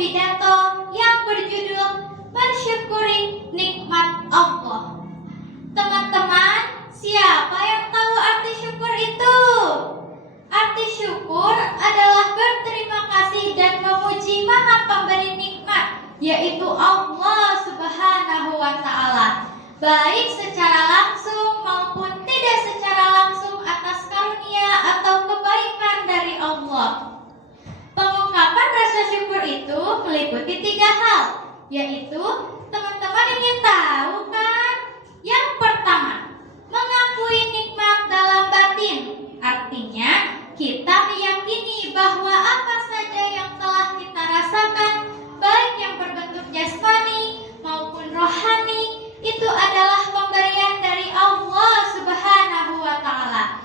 pidato yang berjudul Mensyukuri Nikmat Allah. Teman-teman, siapa yang tahu arti syukur itu? Arti syukur adalah berterima kasih dan memuji Maha Pemberi nikmat, yaitu Allah Subhanahu wa Ta'ala, baik secara langsung maupun tidak secara langsung atas karunia atau kebaikan dari Allah. Pengungkapan rasa syukur itu meliputi 3 hal, yaitu teman-teman ingin tahu kan? Yang pertama, mengakui nikmat dalam batin. Artinya, kita meyakini bahwa apa saja yang telah kita rasakan, baik yang berbentuk jasmani maupun rohani, itu adalah pemberian dari Allah Subhanahu wa Ta'ala.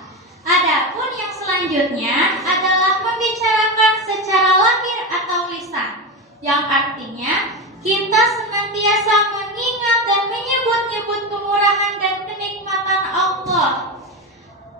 Adapun yang selanjutnya adalah membicarakan secara lahir atau lisan, yang artinya kita senantiasa mengingat dan menyebut-nyebut kemurahan dan kenikmatan Allah.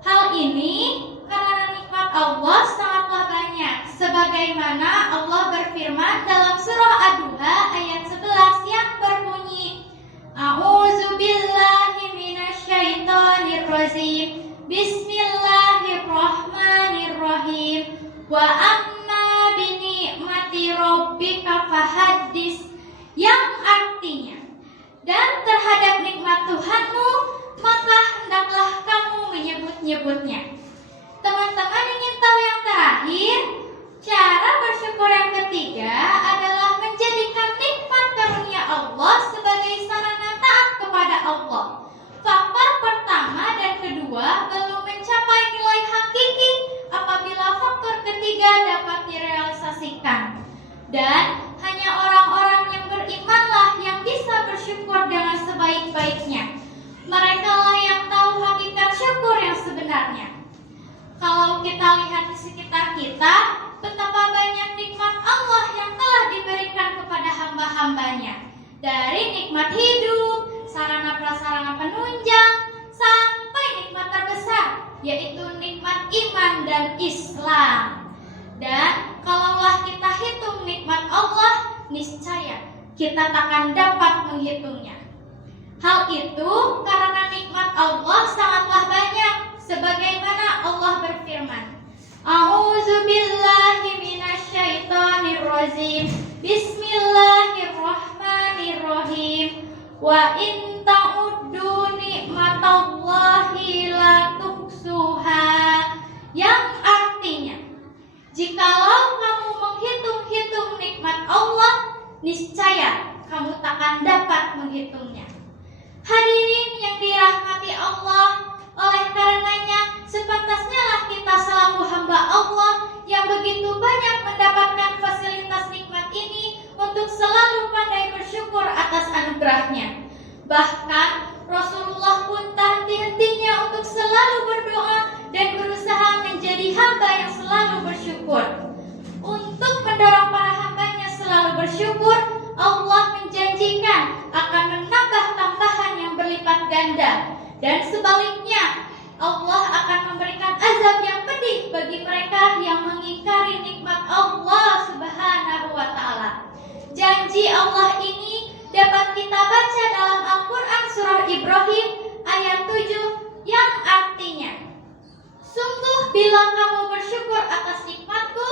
Hal ini karena nikmat Allah sangatlah banyak, sebagaimana Allah berfirman dalam surah Ad-Duha ayat 11 yang berbunyi, A'udzubillahi minasyaitonirrajim, Bismillahirrahmanirrahim, wa amma binikmati rabbika fahaddis, yang artinya, dan terhadap nikmat Tuhanmu maka hendaklah kamu menyebut-nyebutnya. Teman-teman ingin tahu yang terakhir? Cara bersyukur yang ketiga adalah menjadikan nikmat karunia Allah sebagai sarana taat kepada Allah. Faktor pertama dan kedua belum mencapai nilai hakiki apabila faktor ketiga dapat direalisasikan. Dan hanya orang-orang yang berimanlah yang bisa bersyukur dengan sebaik-baiknya. Merekalah yang tahu hakikat syukur yang sebenarnya. Kalau kita lihat di sekitar kita, betapa banyak nikmat Allah yang telah diberikan kepada hamba-hambanya. Dari nikmat hidup, sarana prasarana penunjang, sampai nikmat terbesar, yaitu nikmat iman dan Islam. Dan kalaulah kita hitung nikmat Allah, niscaya kita takkan dapat menghitungnya. Hal itu karena nikmat Allah sangatlah banyak, sebagaimana Allah berfirman, A'udzubillahi minasyaitonirrajim, Bismillahirrahmanirrahim, wa in ta'uddu nikmatallahi la tuhsuha, yang artinya, jikalau kamu menghitung-hitung nikmat Allah, niscaya kamu takkan dapat menghitungnya. Hadirin yang dirahmati Allah, oleh karenanya sepantasnya lah kita selaku hamba Allah yang begitu banyak mendapatkan fasilitas nikmat ini untuk selalu pandai bersyukur atas anugerahnya. Bahkan Rasulullah pun tak henti-hentinya untuk selalu berdoa dan berusaha menjadi hamba yang selalu bersyukur. Untuk mendorong para hambanya selalu bersyukur, Allah menjanjikan akan menambah tambahan yang berlipat ganda. Dan sebaliknya, Allah akan memberikan azab yang pedih bagi mereka yang mengingkari nikmat Allah Subhanahu wa Ta'ala. Janji Allah ini dapat kita baca dalam Al-Quran surah Ibrahim ayat 7 yang artinya, sungguh bila kamu bersyukur atas nikmatku,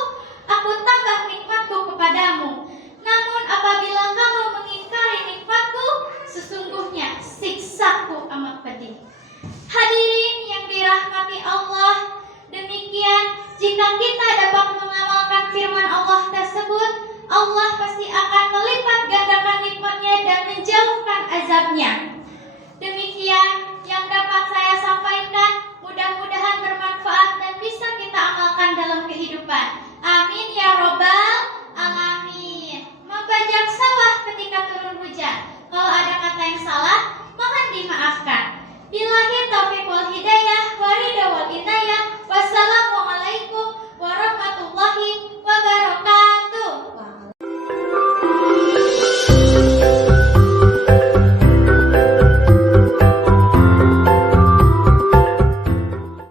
aku tambah nikmatku kepadamu,